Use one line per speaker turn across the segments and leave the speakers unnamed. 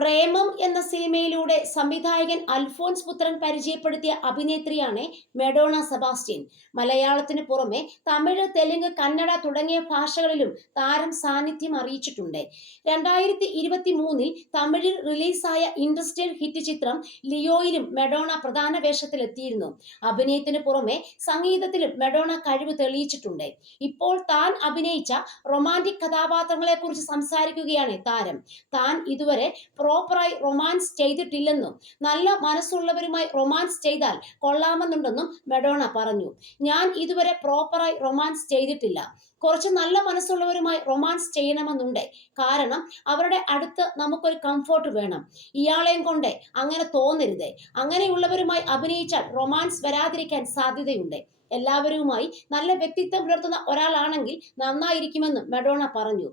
പ്രേമം എന്ന സിനിമയിലൂടെ സംവിധായകൻ അൽഫോൻസ് പുത്രൻ പരിചയപ്പെടുത്തിയ അഭിനേത്രിയാണ് മെഡോണ സെബാസ്റ്റ്യൻ. മലയാളത്തിന് പുറമെ തമിഴ് തെലുങ്ക് കന്നഡ തുടങ്ങിയ ഭാഷകളിലും താരം സാന്നിധ്യം അറിയിച്ചിട്ടുണ്ട്. രണ്ടായിരത്തി ഇരുപത്തി മൂന്നിൽ തമിഴിൽ റിലീസായ ഇൻഡസ്ട്രിയൽ ഹിറ്റ് ചിത്രം ലിയോയിലും മെഡോണ പ്രധാന വേഷത്തിലെത്തിയിരുന്നു. അഭിനയത്തിന് പുറമെ സംഗീതത്തിലും മെഡോണ കഴിവ് തെളിയിച്ചിട്ടുണ്ട്. ഇപ്പോൾ താൻ അഭിനയിച്ച റൊമാന്റിക് കഥാപാത്രങ്ങളെക്കുറിച്ച് സംസാരിക്കുകയാണ് താരം. താൻ ഇതുവരെ പ്രോപ്പറായി റൊമാൻസ് ചെയ്തിട്ടില്ലെന്നും നല്ല മനസ്സുള്ളവരുമായി റൊമാൻസ് ചെയ്താൽ കൊള്ളാമെന്നുണ്ടെന്നും മെഡോണ പറഞ്ഞു. ഞാൻ ഇതുവരെ പ്രോപ്പറായി റൊമാൻസ് ചെയ്തിട്ടില്ല. കുറച്ച് നല്ല മനസ്സുള്ളവരുമായി റൊമാൻസ് ചെയ്യണമെന്നുണ്ട്. കാരണം അവരുടെ അടുത്ത് നമുക്കൊരു കംഫോർട്ട് വേണം. ഇയാളെയും കൊണ്ട് അങ്ങനെ തോന്നരുത്. അങ്ങനെയുള്ളവരുമായി അഭിനയിച്ചാൽ റൊമാൻസ് വരാതിരിക്കാൻ സാധ്യതയുണ്ട്. എല്ലാവരുമായി നല്ല വ്യക്തിത്വം പുലർത്തുന്ന ഒരാളാണെങ്കിൽ നന്നായിരിക്കുമെന്നും മെഡോണ പറഞ്ഞു.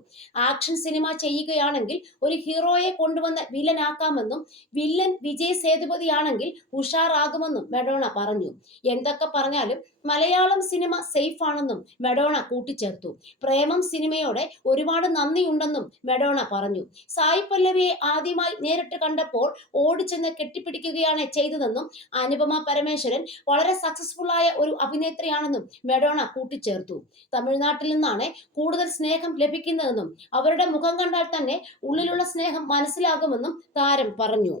ആക്ഷൻ സിനിമ ചെയ്യുകയാണെങ്കിൽ ഒരു ഹീറോയെ കൊണ്ടുവന്ന് വില്ലനാക്കാമെന്നും വില്ലൻ വിജയ് സേതുപതിയാണെങ്കിൽ ഉഷാറാകുമെന്നും മെഡോണ പറഞ്ഞു. എന്തൊക്കെ പറഞ്ഞാലും മലയാളം സിനിമ സേഫ് ആണെന്നും മെഡോണ കൂട്ടിച്ചേർത്തു. പ്രേമം സിനിമയോടെ ഒരുപാട് നന്ദിയുണ്ടെന്നും മെഡോണ പറഞ്ഞു. സായി പല്ലവിയെ ആദ്യമായി നേരിട്ട് കണ്ടപ്പോൾ ഓടിച്ചെന്ന് കെട്ടിപ്പിടിക്കുകയാണ് ചെയ്തതെന്നും അനുപമ പരമേശ്വരൻ വളരെ സക്സസ്ഫുൾ ആയ ഒരു അഭിനേത്രിയാണെന്നും മെഡോണ കൂട്ടിച്ചേർത്തു. തമിഴ്നാട്ടിൽ നിന്നാണ് കൂടുതൽ സ്നേഹം ലഭിക്കുന്നതെന്നും അവരുടെ മുഖം കണ്ടാൽ തന്നെ ഉള്ളിലുള്ള സ്നേഹം മനസ്സിലാകുമെന്നും താരം പറഞ്ഞു.